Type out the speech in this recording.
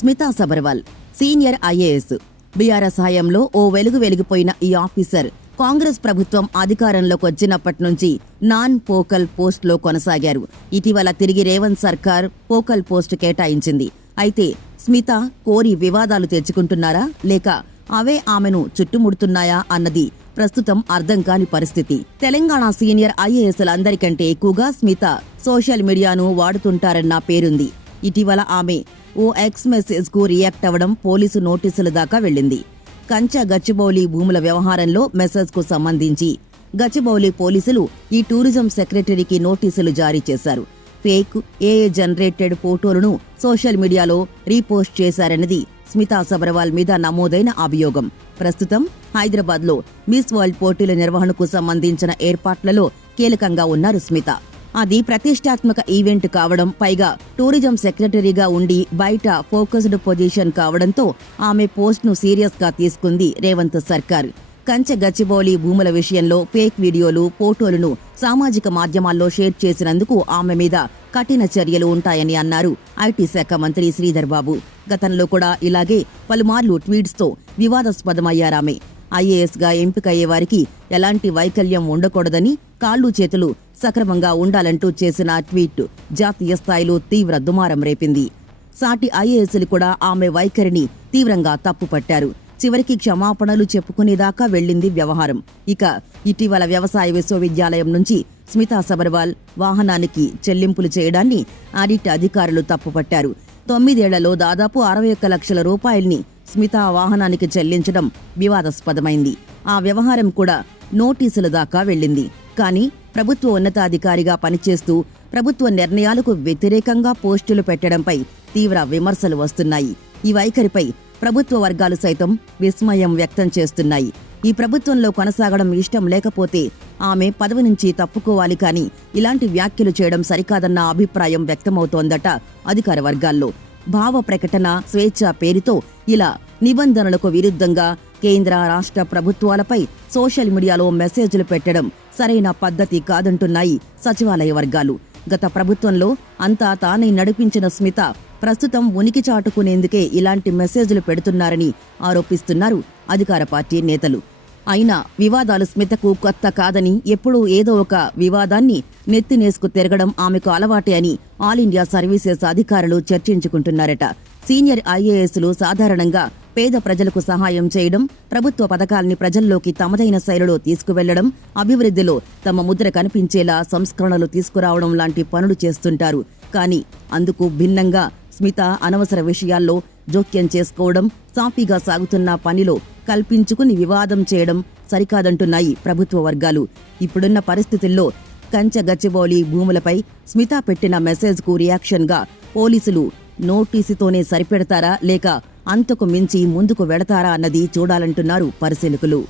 Smita Sabharwal senior IAS. BRS హయాంలో ఓ వెలుగు వెలిగిపోయిన ఈ ఆఫీసర్ కాంగ్రెస్ ప్రభుత్వం అధికారంలోకి వచ్చినప్పటి నుంచి నాన్ పోకల్ పోస్ట్లో కొనసాగారు. ఇటీవల తిరిగి రేవంత్ సర్కార్ పోకల్ పోస్ట్ కేటాయించింది. అయితే స్మిత కోరి వివాదాలు తెచ్చుకుంటున్నారా? లేక అవే ఆమెను చుట్టుముడుతున్నాయా అన్నది ప్రస్తుతం అర్థం కాని పరిస్థితి. తెలంగాణ సీనియర్ ఐఏఎస్లందరికంటే ఎక్కువగా స్మిత సోషల్ మీడియాను వాడుతుంటారన్న పేరుంది. ఇటీవల ఆమె ఓ ఎక్స్ మెసేజ్కు రియాక్ట్ అవ్వడం పోలీసు నోటీసుల దాకా వెళ్ళింది. కంచ గచ్చిబౌలి భూముల వ్యవహారంలో మెసేజ్కు సంబంధించి గచ్చిబౌలి పోలీసులు ఈ టూరిజం సెక్రటరీకి నోటీసులు జారీ చేశారు. ఫేక్ ఏఏ జనరేటెడ్ ఫోటోలను సోషల్ మీడియాలో రీపోస్ట్ చేశారన్నది స్మితా సబర్వాల్ మీద నమోదైన అభియోగం. ప్రస్తుతం హైదరాబాద్లో మిస్ వరల్డ్ పోటీల నిర్వహణకు సంబంధించిన ఏర్పాట్లలో కీలకంగా ఉన్నారు స్మిత. అది ప్రతిష్టాత్మక ఈవెంట్ కావడం పైగా టూరిజం సెక్రటరీగా ఉండి బయట ఫోకస్డ్ పొజిషన్ కావడంతో ఆమె పోస్ట్ను సీరియస్గా తీసుకుంది రేవంత్ సర్కార్. కంచె గచ్చిబౌలి భూముల విషయంలో ఫేక్ వీడియోలు ఫోటోలను సామాజిక మాధ్యమాల్లో షేర్ చేసినందుకు ఆమె మీద కఠిన చర్యలు ఉంటాయని అన్నారు ఐటీ శాఖ మంత్రి శ్రీధర్ బాబు. గతంలో కూడా ఇలాగే పలుమార్లు ట్వీట్స్తో వివాదాస్పదమయ్యారామె. ఐఏఎస్గా ఎంపికయ్యే వారికి ఎలాంటి వైకల్యం ఉండకూడదని కాళ్ళు చేతులు సక్రమంగా ఉండాలంటూ చేసిన ట్వీట్ జాతీయ స్థాయిలో తీవ్ర దుమారం రేపింది. సాటి ఐఏఎస్లు కూడా ఆమె వైఖరిని తీవ్రంగా తప్పుపట్టారు. చివరికి క్షమాపణలు చెప్పుకునేదాకా వెళ్ళింది వ్యవహారం. ఇక ఇటీవల వ్యవసాయ విశ్వవిద్యాలయం నుంచి స్మితా సబర్వాల్ వాహనానికి చెల్లింపులు చేయడాన్ని ఆడిట్ అధికారులు తప్పుపట్టారు. తొమ్మిదేళ్ళలో దాదాపు అరవై ఒక్క లక్షల రూపాయల్ని స్మితా వాహనానికి చెల్లించడం వివాదాస్పదమైంది. ఆ వ్యవహారం కూడా నోటీసుల దాకా వెళ్ళింది. కానీ ప్రభుత్వ ఉన్నతాధికారిగా పనిచేస్తూ ప్రభుత్వ నిర్ణయాలకు వ్యతిరేకంగా పోస్టులు పెట్టడంపై తీవ్ర విమర్శలు వస్తున్నాయి. ఈ వైఖరిపై ప్రభుత్వ వర్గాలు సైతం విస్మయం వ్యక్తం చేస్తున్నాయి. ఈ ప్రభుత్వంలో కొనసాగడం ఇష్టం లేకపోతే ఆమె పదవి నుంచి తప్పుకోవాలి కానీ ఇలాంటి వ్యాఖ్యలు చేయడం సరికాదన్న అభిప్రాయం వ్యక్తమవుతోందట అధికార వర్గాల్లో. భావ ప్రకటన స్వేచ్ఛ పేరుతో ఇలా నిబంధనలకు విరుద్ధంగా కేంద్ర రాష్ట్ర ప్రభుత్వాలపై సోషల్ మీడియాలో మెసేజ్లు పెట్టడం సరైన పద్ధతి కాదంటున్నాయి సచివాలయ వర్గాలు. గత ప్రభుత్వంలో అంతా తానే నడిపించిన స్మిత ప్రస్తుతం ఉనికి చాటుకునేందుకే ఇలాంటి మెసేజ్లు పెడుతున్నారని ఆరోపిస్తున్నారు అధికార పార్టీ నేతలు. అయినా వివాదాలు స్మితకు కొత్త కాదని ఎప్పుడూ ఏదో ఒక వివాదాన్ని నెత్తినేసుకు తిరగడం ఆమెకు అలవాటే అని ఆల్ ఇండియా సర్వీసెస్ అధికారులు చర్చించుకుంటున్నారట. సీనియర్ ఐఏఎస్లు సాధారణంగా పేద ప్రజలకు సహాయం చేయడం ప్రభుత్వ పథకాల్ని ప్రజల్లోకి తమదైన శైలిలో తీసుకువెళ్ళడం అభివృద్ధిలో తమ ముద్ర కనిపించేలా సంస్కరణలు తీసుకురావడం లాంటి పనులు చేస్తుంటారు. కానీ అందుకు భిన్నంగా స్మిత అనవసర విషయాల్లో జోక్యం చేసుకోవడం సాఫీగా సాగుతున్న పనిలో కల్పించుకుని వివాదం చేయడం సరికాదంటున్నాయి ప్రభుత్వ వర్గాలు. ఇప్పుడున్న పరిస్థితుల్లో కంచె గచ్చిబౌలి భూములపై స్మిత పెట్టిన మెసేజ్కు రియాక్షన్గా పోలీసులు నోటీసుతోనే సరిపెడతారా లేక అంతకు మించి ముందుకు వెడతారా అన్నది చూడాలంటున్నారు పరిశీలకులు.